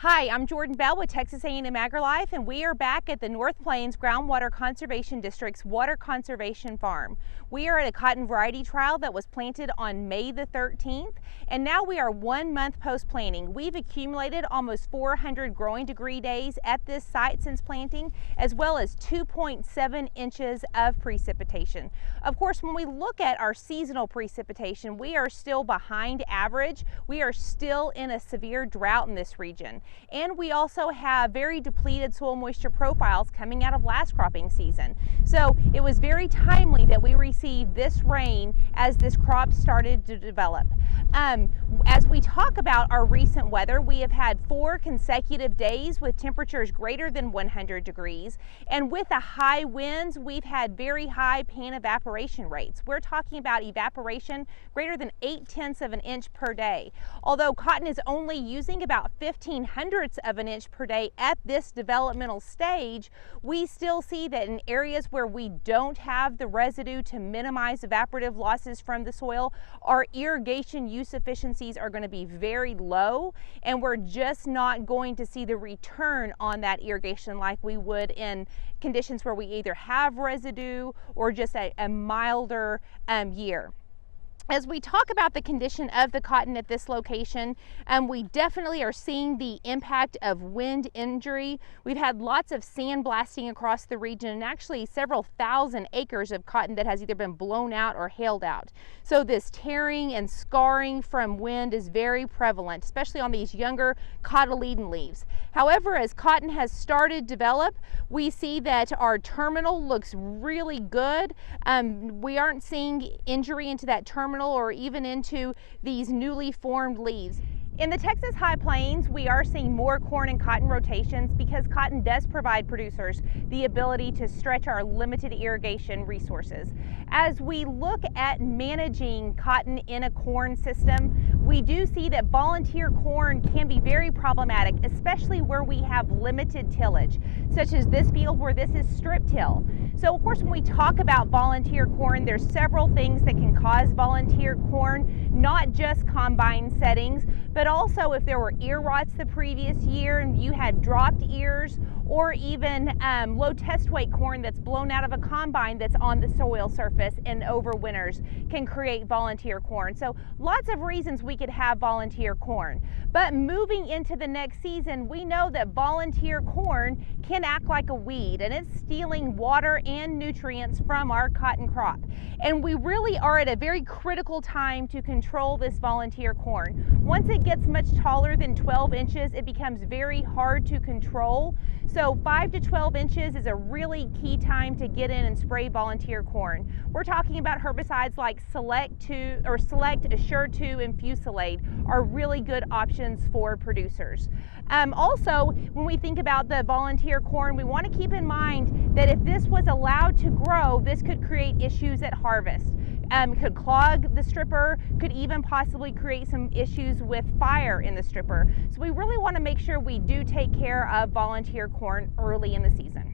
Hi, I'm Jourdan Bell with Texas A&M AgriLife, and we are back at the North Plains Groundwater Conservation District's Water Conservation Farm. We are at a cotton variety trial that was planted on May the 13th, and now we are 1 month post-planting. We've accumulated almost 400 growing degree days at this site since planting, as well as 2.7 inches of precipitation. Of course, when we look at our seasonal precipitation, we are still behind average. We are still in a severe drought in this region. And we also have very depleted soil moisture profiles coming out of last cropping season. So it was very timely that we received this rain as this crop started to develop. As we talk about our recent weather, we have had 4 consecutive days with temperatures greater than 100 degrees. And with the high winds, we've had very high pan evaporation rates. We're talking about evaporation greater than 0.8 of an inch per day. Although cotton is only using about 0.15 of an inch per day at this developmental stage, we still see that in areas where we don't have the residue to minimize evaporative losses from the soil, our irrigation use efficiencies are going to be very low, and we're just not going to see the return on that irrigation like we would in conditions where we either have residue or just a milder year. As we talk about the condition of the cotton at this location, we definitely are seeing the impact of wind injury. We've had lots of sandblasting across the region, and actually several thousand acres of cotton that has either been blown out or hailed out. So this tearing and scarring from wind is very prevalent, especially on these younger cotyledon leaves. However, as cotton has started to develop, we see that our terminal looks really good. We aren't seeing injury into that terminal or even into these newly formed leaves. In the Texas High Plains, we are seeing more corn and cotton rotations because cotton does provide producers the ability to stretch our limited irrigation resources. As we look at managing cotton in a corn system, we do see that volunteer corn can be very problematic, especially where we have limited tillage, such as this field where this is strip till. So of course, when we talk about volunteer corn, there's several things that can cause volunteer corn, not just combine settings, but also if there were ear rots the previous year and you had dropped ears, or even low test weight corn that's blown out of a combine that's on the soil surface and overwinters can create volunteer corn. So lots of reasons we could have volunteer corn. But moving into the next season, we know that volunteer corn can act like a weed, and it's stealing water and nutrients from our cotton crop. And we really are at a very critical time to control this volunteer corn. Once it gets much taller than 12 inches, it becomes very hard to control. So 5 to 12 inches is a really key time to get in and spray volunteer corn. We're talking about herbicides like Select, Assure 2, and Fusilade are really good options for producers. Also, when we think about the volunteer corn, we want to keep in mind that if this was allowed to grow, this could create issues at harvest. Could clog the stripper, could even possibly create some issues with fire in the stripper. So we really want to make sure we do take care of volunteer corn early in the season.